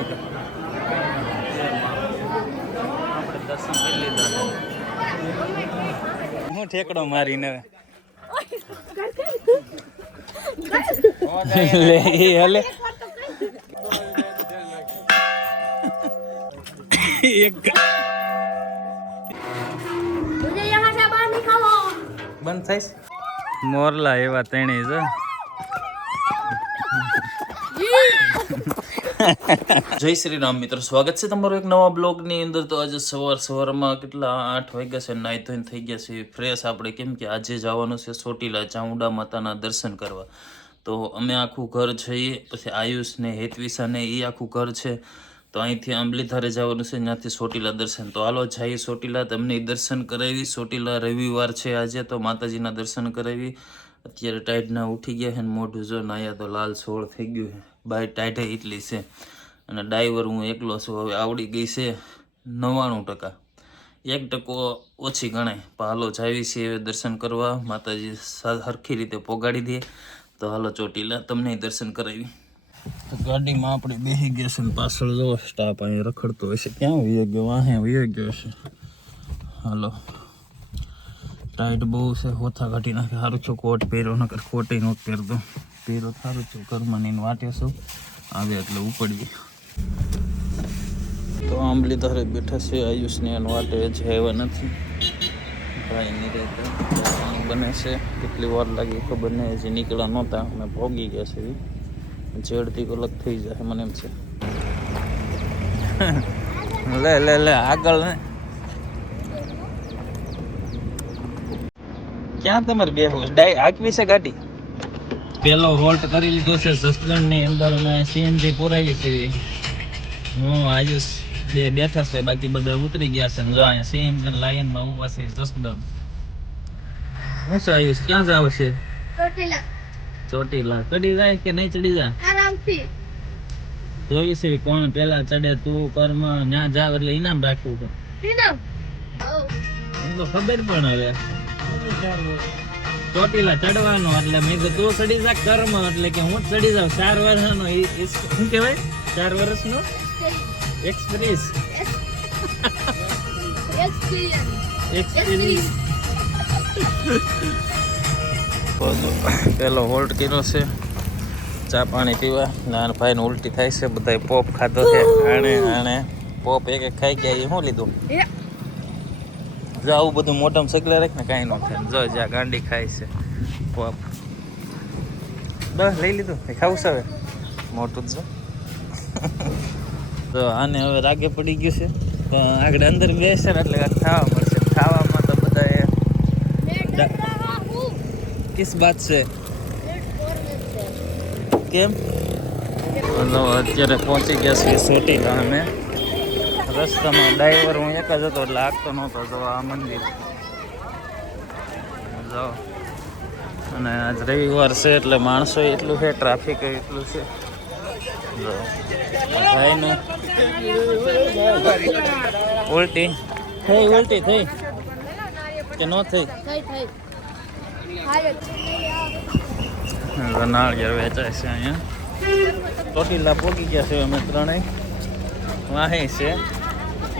છે કે આપણે દર્શન કરી લીધા. હું ઠેકડો મારીને લે હલે બંધ થઈશ. મોરલા એવા તેણી છે. જય શ્રી રામ મિત્રો, સ્વાગત છે તમારું એક નવા બ્લોગની અંદર. તો આજે સવારમાં કેટલા 8 વાગ્યા છે, નાઈ ધોઈને થઈ ગયા છે ફ્રેશ આપણે, કેમ કે આજે જવાનું છે ચોટીલા ચામુંડા માતાના દર્શન કરવા. તો અમે આખું ઘર જઈએ, પછી આયુષ ને હેતવિસા ને એ આખું ઘર છે. તો અહીંથી આંબલીધારે જવાનું છે, ત્યાંથી ચોટીલા દર્શન. તો હાલો જઈએ ચોટીલા, તમને દર્શન કરાવી. ચોટીલા રવિવાર છે આજે, તો માતાજીના દર્શન કરાવી. અત્યારે ટાઈટના ઉઠી ગયા છે ને મોઢું જો નાયા તો લાલ સોળ થઈ ગયું છે. બાય ટાઈટે એટલી છે અને ડાઈવર હું એકલો છું. હવે આવડી ગઈ છે 99%, 1% ઓછી ગણાય. પણ હાલો જાવી છે દર્શન કરવા, માતાજી સરખી રીતે પોગાડી દે. તો હાલો ચોટીલા તમને દર્શન કરાવી. તો ગાડીમાં આપણે બેસી ગયા છે ને પાછળ જો સ્ટાફ અહીં રખડતો હશે. ક્યાં વયો ગયો? વાહે વયો ગયો હશે. હાલો, ટાઈટ બહુ છે, હોથા કાઢી નાખે. સારું છું કોટ પહેર્યો, નકર કોટે નહોત પહેરતો. પહેરો સારું છું, ઘરમાં ની વાટે છું આવે એટલે ઉપડવી. તો આંબલીધારે બેઠા છે આયુષને વાટે, જ આવ્યા નથી ભાઈ ની રીતે. બને છે કેટલી વાર લાગી ખબર નહીં, હજી નીકળ્યા નહોતા, અમે પોગી ગયા છે. જેડથી અલગ થઈ જાય મને એમ છે. લે લે લે આગળ ને ક્યાં તમારે બેહવું? ડાય આકવી છે ગાડી. પેલો હોલ્ટ કરી લીધો છે જસદણ ની અંદર, અને સીએનજી પુરાવી છે. હું આયુષ બે બેઠા છે, બાકી બધા ઉતરી ગયા છે. જો અહીંયા સીએનજી લાઈન માં ઉભા છે જસદણ. શું છે આયુષ, ક્યાં જાવ છે? ચોટીલા. ચોટીલા ચડી જાય કે નહીં ચડી જાય? આરામથી જોઈ છે કોણ પેલા ચડે, તું કરમાં ત્યાં જાવ એટલે ઇનામ રાખવું તો ઇનામ તો ખબર. પણ હવે ચોટીલા ચડવાનો એટલે મેં તો તું ચડી જા કરમાં, એટલે કે હું ચડી જાઉં. 4 વર્ષનો શું કહેવાય, 4 વર્ષનો એક્સપિરિયન્સ. પેલો હોલ્ટ કર્યો છે ચા પાણી પીવા. નાના ભાઈ ને ઉલટી થાય છે, બધા પોપ ખાધો છે. આણે પોપ એક ખાઈ ગયા. એ શું લીધું? જો આવું બધું મોઢામાં સગલે રાખ ને કાંઈ ન થાય. જો જ્યાં ગાંડી ખાય છે પોપ. બસ લઈ લીધું, ખાવું છે હવે મોટું જ. તો આને હવે રાગે પડી ગયું છે, તો આગળ અંદર બેસે ને એટલે ખાવા મળશે. ખાવામાં તો બધા કિસ બાત છે કેમ? અત્યારે પહોંચી ગયા છીએ ચોટીલા અમે. રસ્તામાં ડ્રાઈવર હું એક જ હતો એટલે આગતો નહોતો. જો આ મંદિર જો, અને આજ રવિવાર છે એટલે માણસો એટલું છે, ટ્રાફિક એટલું છે. જો ભાઈનું ઉલટી થઈ કે ન થઈ? નાળિયેર વેચાય છે અહીંયા. ચોટીલા પોગી ગયા છે અમે ત્રણેય. વાહી છે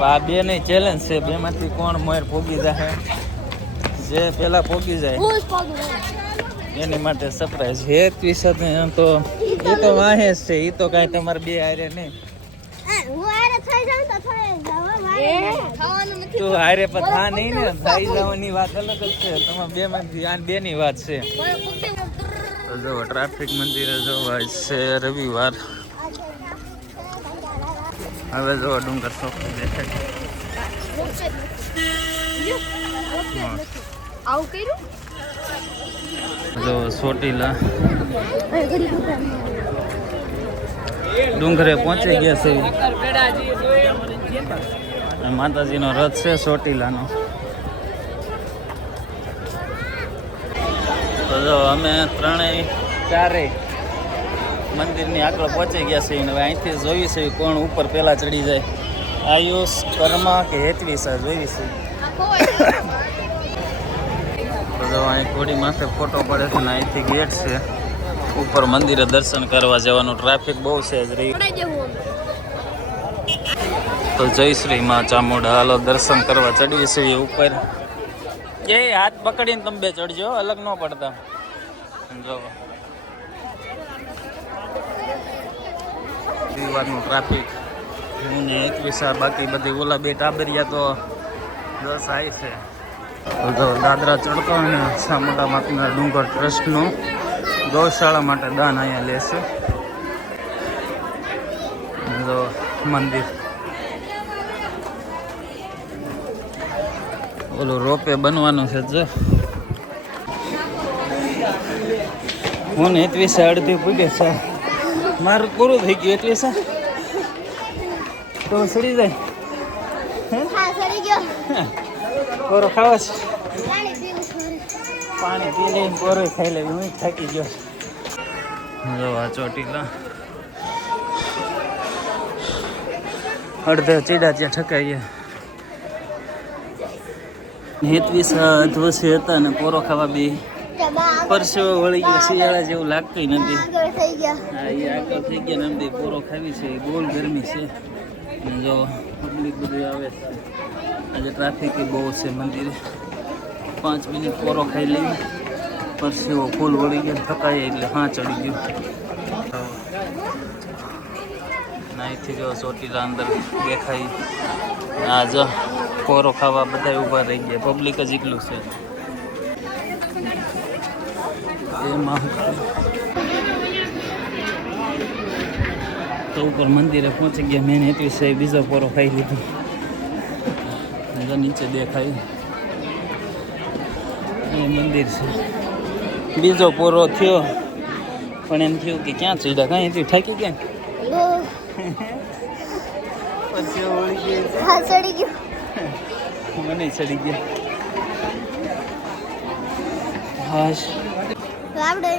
આ બે ની ચેલેન્જ છે, બેમાંથી કોણ મોર પોગી જાય. જે પેલા પોગી જાય એની માટે સરપ્રાઈઝ. હેતવી સાથે તો એ તો વાહે છે, એ તો કાંઈ તમારે બે હારે નહીં. તું હારે પણ થા નહીં ને, થઈ જવાની વાત અલગ જ છે. તમારે બે માંથી આ બે ની વાત છે. જો ટ્રાફિક મંદિરે જોવા છે રવિવાર. હવે જો ડુંગર ચોકડી દેખાય. જો ચોટીલા ડુંગરે પહોંચી ગયા છે. માતાજીનો રથ છે ચોટીલાનો. તો જો અમે ચારેય મંદિરની આગળ પહોંચી ગયા છે. હવે અહીંથી જોઈએ છે કોણ ઉપર પહેલા ચડી જાય. આયુષ, કર્મા કે હેતવિસા જોઈ છે. તો જો અહીં થોડી માથે ફોટો પડે છે ને અહીંથી ગેટ છે ઉપર મંદિરે દર્શન કરવા જવાનું. ટ્રાફિક બહુ છે જ રહી. તો જય શ્રી માં ચામુંડા, હાલો દર્શન કરવા ચડીએ છીએ ઉપર. એ હાથ પકડીને તમે બે ચડજો, અલગ ન પડતા. જો દીવારનું ટ્રાફિક હું ને 21 બાકી બધી ઓલા બે ટાબરિયા તો 10 આવી છે. તો દાદરા ચડતો અને ચામુંડા માતાના ડુંગર ટ્રસ્ટનું ગૌશાળા માટે દાન અહીંયા લેશે. જો મંદિર ઓલું રોપે બનવાનું છે. જો હું ને 21 અડધી પૂગે છે, મારું પૂરું થઈ ગયું. 21 તો સડી જાય. કોરો ખાવા છે, પાણી પી લઈને કોરો ખાઈ લેવી. હું થાકી ગયો. જો આ ચોટીલા અડધા ચીડા ત્યાં ઠકાઈ ગયા. 21 અધવસી હતા ને પોરો ખાવા બે પરસેવો વળી ગયો. શિયાળા જેવું લાગતું નથી. હા, એ આગળ થઈ ગયા ને બે પોરો ખાવી છે. બોલ ગરમી છે. જો પબ્લિક બધું આવે છે. આજે ટ્રાફિક બહુ છે મંદિરે. 5 મિનિટ પોરો ખાઈ લઈએ. પરસેવો ફૂલ વળી ગયા, થકાય એટલે હા ચડી ગયું. અહીંથી જો ચોટીલા અંદર દેખાય. આ જો પોરો ખાવા બધા ઊભા રહી ગયા. પબ્લિક જ એટલું છે. એમાં તો ઉપર મંદિરે પહોંચી ગયા. મેં 21 બીજો પોરો ખાઈ લીધો. નીચે દેખાય એ મંદિર છે. બીજો પોરો થયો પણ એમ થયું કે ક્યાં ચડ્યા, કાંઈ થયું થાકી ગયા. પછી ઓળી ગઈ. હા, ચડી ગયું. મને ચડી ગયા. હા, આપણે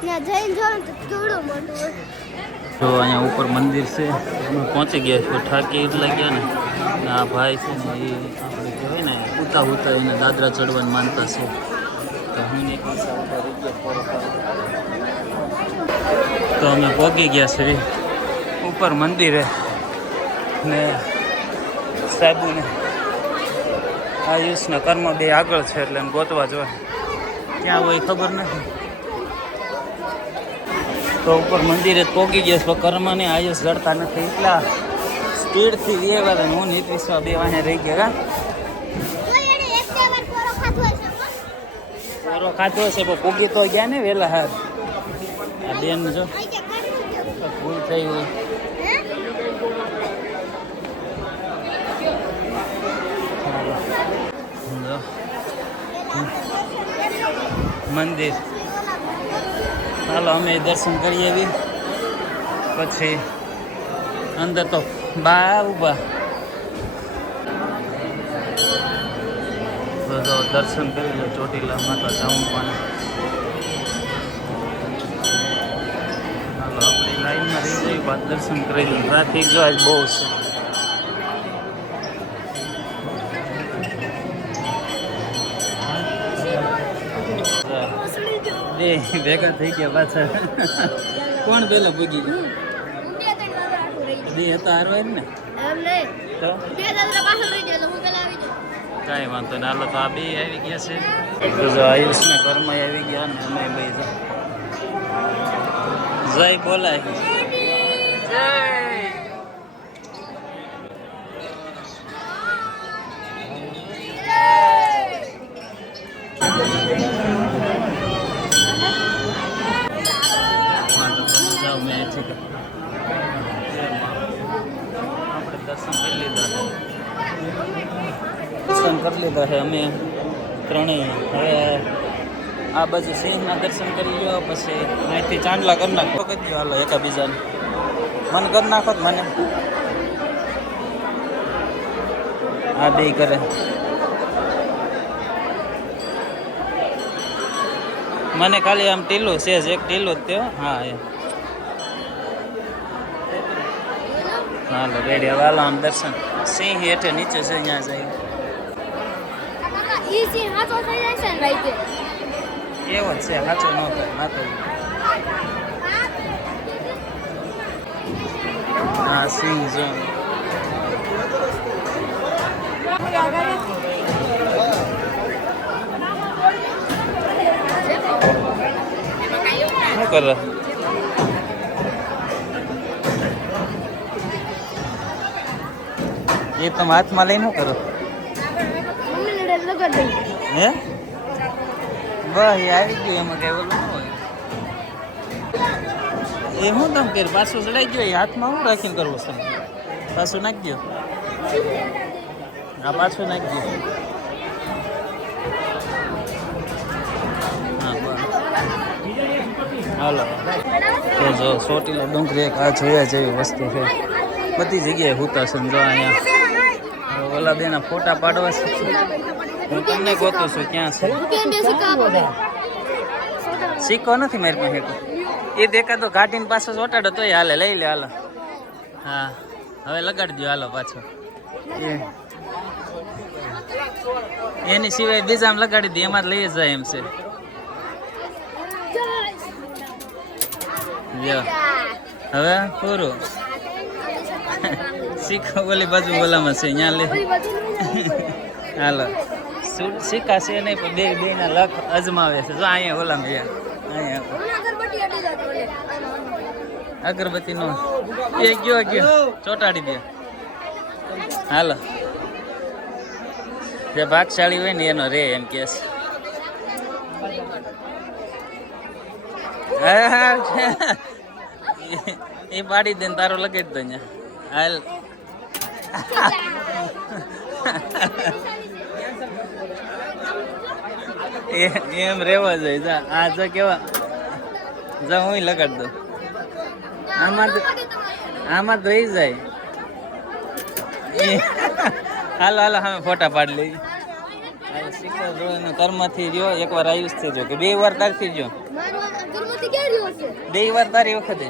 ત્યાં જઈને જોયું તો થોડું મોટું હોય. તો અહીંયા ઉપર મંદિર છે, અમે પહોંચી ગયા છીએ. થાકી એટલા ગયા ને. આ ભાઈ છે ને એ આપણે કહેવાય ને ઉતા ઉતા એને દાદરા ચડવાનું માનતા છે. તો હું એક તો અમે પહોંચી ગયા છીએ ઉપર મંદિરે ને સાહેબુને આયુષના કર્મ બે આગળ છે એટલે એમ ગોતવા જોઈએ. ક્યાં હોય ખબર નથી. તો ઉપર મંદિરે પહોંચી ગયા છે. કર્મને આયુષ જડતા નથી એટલા સ્પીડથી વ્યવહાર. હું નીતિશા બે વાહે રહી ગયા. પોરો ખાધો છે પણ પોગી તો ગયા ને વહેલા. હાર આ બેન જો ભૂલ થઈ હોય. મંદિર ચાલો અમે દર્શન કરી આવી. પછી અંદર તો બા ઉભા. તો દર્શન કરી લો ચોટીલા માતા ચામુંડાના. ચાલો આપણી લાઈનમાં રહી જઈ બાદ દર્શન કરી લો. ટ્રાફિક જો આજ બહુ છે. ભેગા થઈ ગયા પાછા. કોણ પેલા ભૂગી ગયું? બે હતા હારવાય ને. તો કાંઈ વાંધો ને. હાલો તો આ બે આવી ગયા છે. તો જો આયુષને ઘરમાં આવી ગયા ને અમે બે જય બોલાય. જય દર્શન કરી લીધા છે અમે ત્રણેય. હવે આ બાજુ સિંહના દર્શન કરી લો. પછી અહીંથી ચાંદલા કરી નાખો. કરી દો હાલો એકાબીજાને. મને કરી નાખો મને. આ બે કરે. મને ખાલી આમ ટીલું છે એક ટીલું જ થયો. હા એ હાલો રેડી. હવે હાલો આમ દર્શન. સિંહ હેઠે નીચે છે ત્યાં જાય. એવો જ છે, સાચો ન થાય માતાજી. હા સિંહ જો શું કરે? એ તમે હાથમાં લઈને શું કરો? હે બસ એ આવી ગયું એમાં કઈ ઓલું ન હોય. એ શું તમે કે પાછું ચડાઈ ગયો? એ હાથમાં શું રાખીને કરવું છે? પાછું નાખી દો. હા પાછું નાખી દો. હા બસ હાલો. તો જો ચોટીલા ડુંગરી એક આ જોયા જેવી વસ્તુ છે. બધી જગ્યાએ હુતા છે. જો અહીંયા ઓલા બેના ફોટા પાડવા છે. હું તમને ગોતું છું ક્યાં છે. સિક્કો નથી મારી પાસે. એ દેખાતો ઘાટીને પાછો ચોટાડો તોય હાલે. લઈ લે હાલો. હા હવે લગાડી દો હાલો પાછો. એની સિવાય બીજામાં લગાડી દે એમાં જ લઈ જાય એમ છે. હવે પૂરું. સિક્કો ઓલી બાજુ ઓલામાં છે ત્યાં લે. હાલો સિક્કા છે નહીં પણ બે બે ના લખ અજમાવે છે. જો અહીંયા ઓલામાં અહીંયા અગરબત્તી નો એ ગયો ચોટાડી દે. હાલો જે ભાગશાળી હોય ને એનો રે એમ કે એ પાડી દે ને તારો લગાડી દો અહીંયા. હાલ એમ રેવા જાય. જા આ જો કેવા જા હું લગાડી દઉં. આમાં તો રહી જાય. હાલો હાલો અમે ફોટા પાડી લઈએ. સિક્કો કર્મથી રહ્યો એકવાર આયુષ થઈ જો કે 2 વાર તારથી જો 2 વાર તારી વખતે.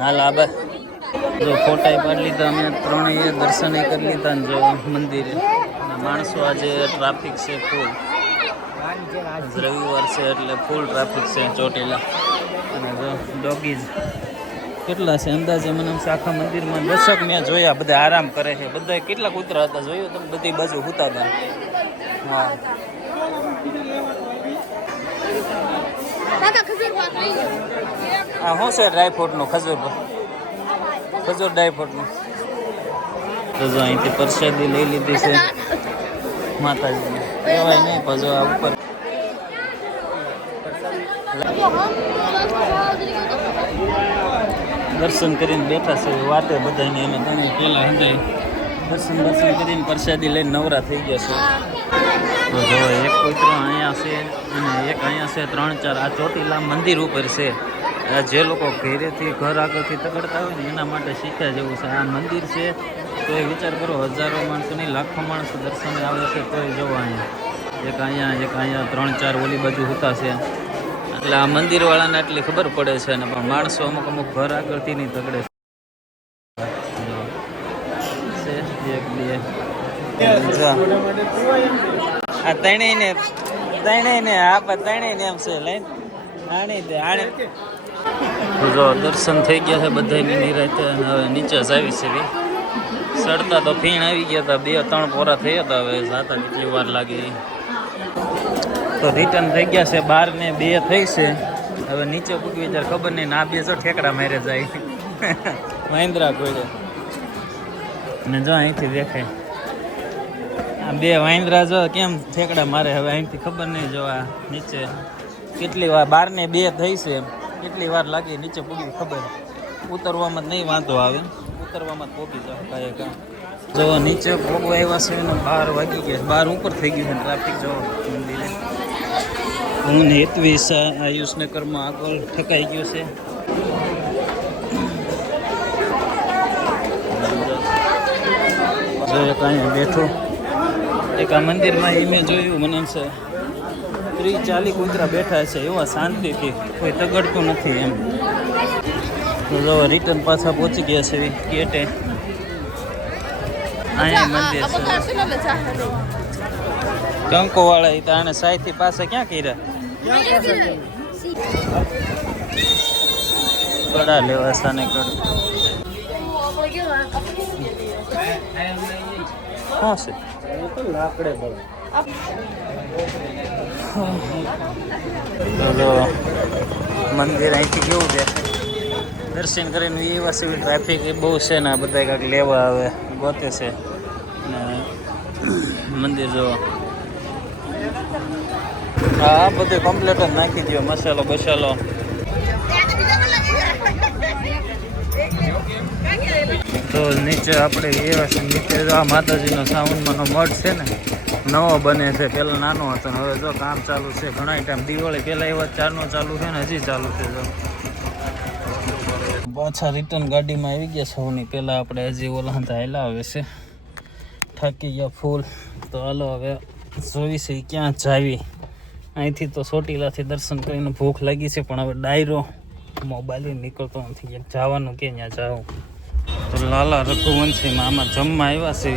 હાલ આ બસ જો ફોટા પાડી લીધા અમે ત્રણેય દર્શન કરી લીધા ને જો મંદિરે. માણસો આજે ટ્રાફિક છે ફૂલ. રવિવાર છે એટલે ફૂલ ટ્રાફિક છે ચોટીલા. અને જો ડોગીઝ કેટલા છે અંદાજે મને આખા મંદિરમાં દર્શક મેં જોયા બધા આરામ કરે છે. બધા કેટલા કૂતરા હતા જોયું તમે? બધી બાજુ હુતા હતા. હા હા શું છે ડ્રાયફ્રૂટનું ખજૂર ડ્રાયફ્રૂટનું. તો જો અહીંથી પ્રસાદી લઈ લીધી છે માતાજીને. કહેવાય નહીં પણ જો આ ઉપર દર્શન કરીને બેઠા છે વાતે બધાને. એને તમે પેલા હંધાઈ દર્શન કરીને પ્રસાદી લઈને નવરા થઈ ગયા છે. તો જો એક કૂતરો અહીંયા છે અને એક અહીંયા છે. 3-4 આ ચોટીલા મંદિર ઉપર છે. આ જે લોકો ઘેરેથી ઘર આગળથી તગડતા હોય ને એના માટે શીખ્યા જેવું છે. આ મંદિર છે તો એ વિચાર કરો હજારો માણસો નહીં લાખો માણસો દર્શને આવે છે. તો એ જોવો અહીંયા એક અહીંયા 3-4 ઓલી બાજુ હોતા છે. એટલે આ મંદિરવાળાને એટલી ખબર પડે છે ને પણ માણસો અમુક ઘર આગળથી નહીં તગડે છે. આ ત્રણેયને એમ છે લઈને જો દર્શન થઈ ગયા છે બધાની નિરાતે. અને હવે નીચે જ આવી છે. સડતા તો ફીણ આવી ગયા હતા. 2-3 પોરા થયા હતા. હવે જાતા કેટલી વાર લાગી. તો રિટર્ન થઈ ગયા છે. 12 ને 2 થઈ છે. હવે નીચે પૂકી વિચાર ખબર નહીં. ના 2 ઠેકડા મારે જાય મહેન્દ્રા કોઈડે. અને જો અહીંથી દેખાય આ 2 વાંદરા જો કેમ ઠેકડા મારે. હવે અહીંથી ખબર નહીં. જો આ નીચે કેટલી વાર 12 ને 2 થઈ છે. કેટલી વાર લાગી નીચે પૂગી ખબર. ઉતરવામાં જ નહીં વાંધો આવે. ઉતરવામાં જ પોગી જાવ કાંઈ કાં. જો નીચે પોગવા આવ્યા છે ને 12 વાગી ગયા. 12 ઉપર થઈ ગયું છે ટ્રાફિક. જો મંદિરે હું ને હેતવીસ આયુષને કર્મ આગળ ઠકાઈ ગયો છે. જો એક અહીંયા બેઠો એક આ મંદિરમાં એ મેં જોયું. મને એમ છે 30-40 કૂતરા બેઠા છે એવા શાંતિથી. કોઈ તગડતું નથી એમ. તો જો રિટર્ન પાછા પહોંચી ગયા છે ગેટે. અહીંયા મંદિર છે કંકોવાળા. એ તો આને સાઈથી પાસે ક્યાં કર્યા. કડા લેવા સાને કડ હા છે લાકડે તો મંદિર અહીંથી કેવું છે દર્શન કરીને એવા સિવાય ટ્રાફિક એ બહુ છે ને આ બધા કાંઈક લેવા આવે ગોતે છે ને મંદિર જો હા બધું કમ્પ્લીટ જ નાખી દો મસાલો બસાલો તો નીચે આપણે એવા છે નીચે આ માતાજીનો સાવનમાંનો મઠ છે ને નવો બને છે પહેલાં નાનો હતો ને હવે જો કામ ચાલુ છે ઘણા ટાઈમ દિવાળી પહેલાં એવા ચારનો ચાલુ છે ને હજી ચાલુ છે જો પાછા રિટર્ન ગાડીમાં આવી ગયા સૌની પહેલાં આપણે હજી ઓલા હાયલા આવે છે થાકી ગયા ફૂલ તો હાલો હવે જોઈ છે ક્યાં જાવી અહીંથી તો ચોટીલાથી દર્શન કરીને ભૂખ લાગી છે પણ હવે ડાયરો મોબાઈલ નીકળતો નથી ક્યાંક જવાનું કે ત્યાં જાઉં તો લાલા રઘુવંશીમાં આમાં જમવા આવ્યા છે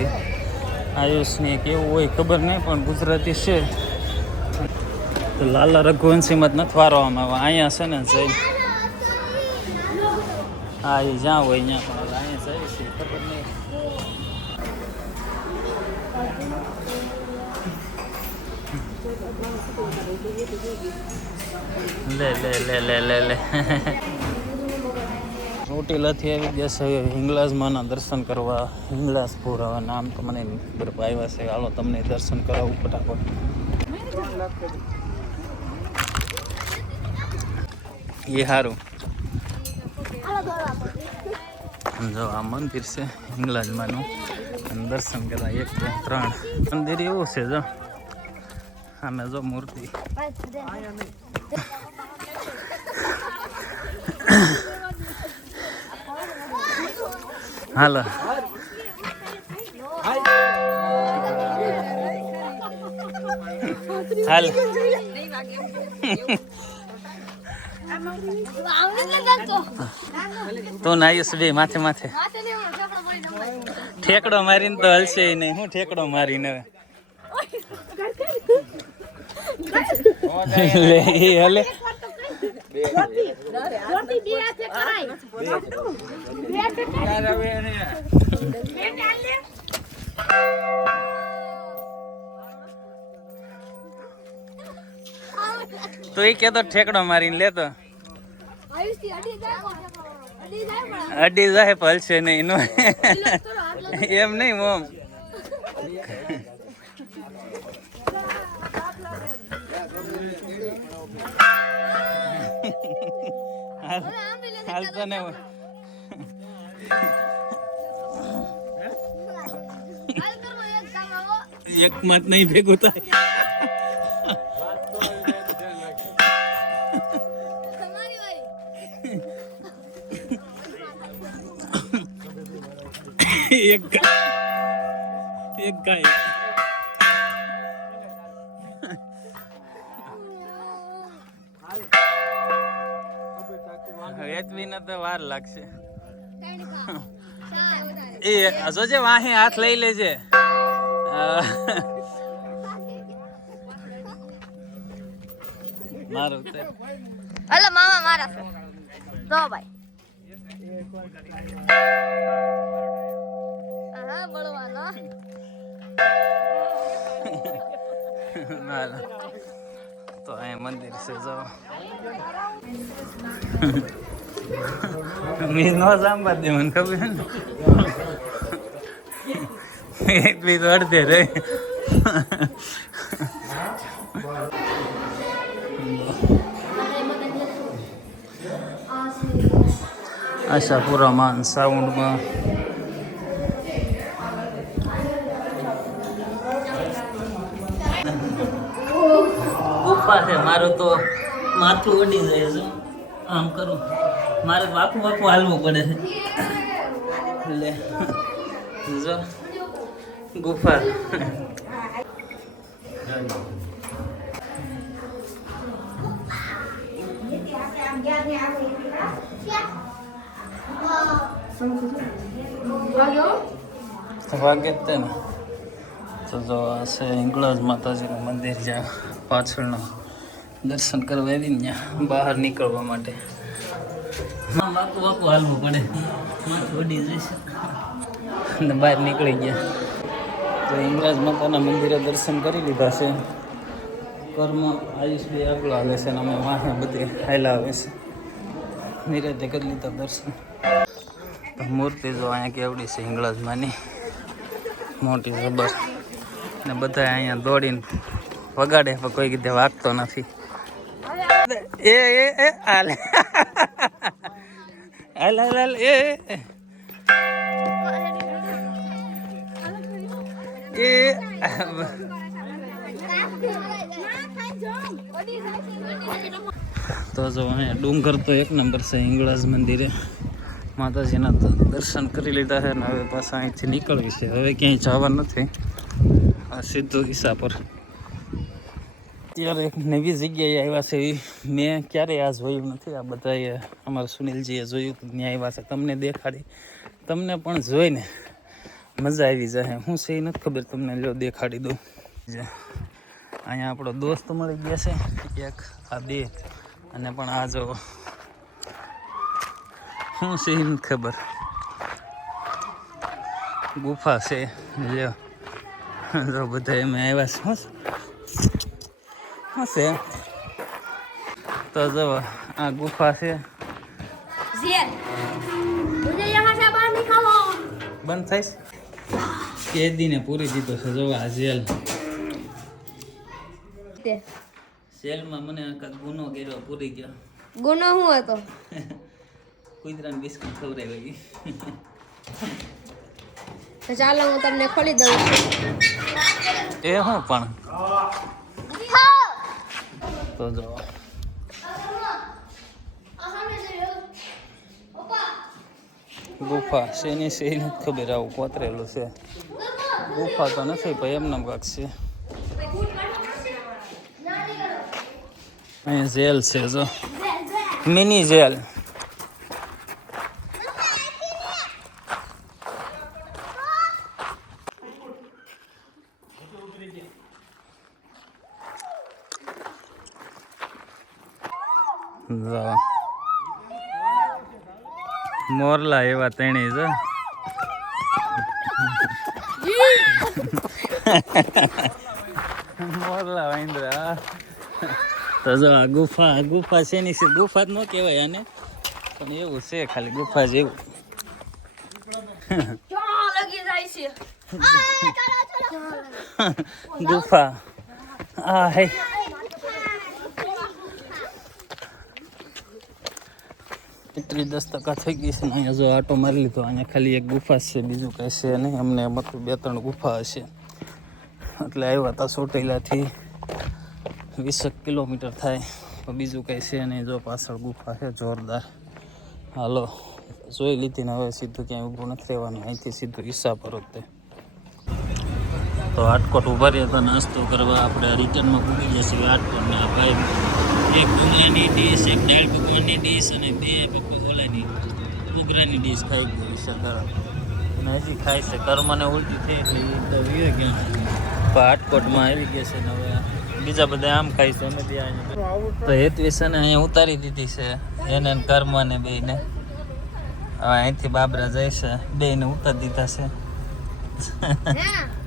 આયુષને કેવું હોય ખબર નહીં પણ ગુજરાતી છે તો લાલા રઘુવંશીમાં જ નથી વારવામાં આવે અહીંયા છે ને જઈ હા એ જ્યાં હોય ત્યાં પણ હવે અહીંયા જાય છે ખબર નહીં લે લે લે લે લે લે ચોટીલાથી આવી ગયા છે હિંગલાજમાંના દર્શન કરવા હિંગલાજપુર હવે નામ તો મને ખબર આવ્યા છે હાલો તમને દર્શન કરાવું ફટાફટ એ સારું જો આ મંદિર છે હિંગલાજમાંનું અને દર્શન કરવા 1 2 3 મંદિર એવું છે જો આમે જો મૂર્તિ હાલો હાલ તો નાઈસ બે માથે માથે ઠેકડો મારીને તો હલશે નહીં હું ઠેકડો મારીને લે હલે તો એ કેતો ઠેકડો મારીને લેતો અડી જાય પલશે નહીં નો એમ નહીં મોમ હાલતો ને એક મત નહીં ભેગું થાય એક ગાય વેચવીને તો વાર લાગશે એ જોજે વાહે હાથ લઈ લેજે મારું તે અલે મામા મારા છે જો ભાઈ હા બળવાનો ના તો અહીંયા મંદિર છે જો મીજ નો સાંભળ દે મને ખબર ને એટલી તો અડધે રહી આશાપુરામાં સાઉન્ડમાં ગુફા છે મારું તો માથું ઉડી જાય છે આમ કરું મારે વાકું વાકું હાલવું પડે છે લે જો ગુફા વાગે તે ને તો જો આ છે હિંગળાજ માતાજીનું મંદિર જ્યાં પાછળનું દર્શન કરવા આવીને ત્યાં બહાર નીકળવા માટે વાકું વાકું હાલવું પડે, ઓડી જઈશે અને બહાર નીકળી ગયા. તો હિંગળાજ માતાના મંદિરે દર્શન કરી લીધા છે. કર્મ આયુષભાઈ આગળ હાલે છે અને અમે વાહે બધે હાલ્યા આવે છે. નિરાતે કરી લીધા દર્શન. તો મૂર્તિ જો અહીંયા કેવડી છે હિંગળાજમાંની, મોટી જબર. ને બધા અહીંયા દોડીને વગાડે પણ કોઈ કીધે વાગતો નથી. એ હાલે હાલ હાલ હાલ એ તો જો અહીંયા ડુંગર તો એક નંબર છે. હિંગળાજ મંદિરે માતાજીના તો દર્શન કરી લીધા છે ને હવે પાછા અહીંથી નીકળવી છે. હવે ક્યાંય જવા નથી, આ સીધું ઈસા પર. અત્યારે એક નવી જગ્યાએ આવ્યા છે, એવી મેં ક્યારેય આ જોયું નથી. આ બધાએ અમારા સુનિલજીએ જોયું તો ત્યાં આવ્યા છે, તમને દેખાડી. તમને પણ જોઈને મજા આવી જાય. હું છે એ નથી ખબર, તમને લ્યો દેખાડી દઉં. અહીંયા આપણો દોસ્ત મળી ગયા છે એક, આ બે, અને પણ આ જો શું છે એ નથી ખબર. ગુફા છે, લ્યો જો બધા એમ આવ્યા છે. શું છે તો જો આ ગુફા છે. બંધ થઈશ કેદીને પૂરી દીધો છે. જો આ જેલ, જેલમાં મને ગુનો કર્યો, પૂરી ગયો. ગુનો શું હતો? કુતરાને બિસ્કુટ ખવડાવી. તો ચાલો હું તમને ખોલી દઉં છું. એ હું પણ તો જો ગુફા શેની છે એ નથી ખબર. આવું કોતરેલું છે. ગુફા તો નથી પણ એમને કાંક છે. અહીંયા જેલ છે, જો મિની જેલ. મોરલા એવા તેણી છે. મોરલા વાંદરા. તો જો આ ગુફા, ગુફા છે ની, ગુફા જ ન કહેવાય આને, પણ એવું છે ખાલી ગુફા જેવું. ગુફા આ હે. એટલી 10% થઈ ગઈ છે ને. અહીંયા જો આટો મારી લીધો. અહીંયા ખાલી એક ગુફા છે, બીજું કંઈ છે નહીં. અમને મતલબ 2-3 ગુફા હશે એટલે આવ્યા હતા. ચોટીલાથી 20 કિલોમીટર થાય, પણ બીજું કંઈ છે નહીં. જો પાછળ ગુફા છે જોરદાર. હાલો જોઈ લીધી ને હવે સીધું ક્યાંય ઊભું નથી રહેવાનું. અહીંથી સીધું ઈસા પર જ તે. તો આટકોટ ઊભા રહ્યા હતા નાસ્તો કરવા. આપણે રિટર્નમાં પૂકી ગયા છીએ આટકોટને. આ ભાઈ એક ડુંગળીની ડીશ, એક દાળ પકવાનની ડીશ અને 2 ઓલાની ઘૂઘરાની ડીશ ખાઈ ગઈ છે તરત. અને હજી ખાય છે. કર્મને ઉલટી થઈ એટલે એ તો વીએ ગયા. તો આટકોટમાં આવી ગયા છે ને હવે બીજા બધા આમ ખાય છે. અમે ત્યાં તો હેતવેસને અહીંયા ઉતારી દીધી છે, એને કર્મને બેને. હવે અહીંથી બાબરા જાય છે, બેને ઉતારી દીધા છે.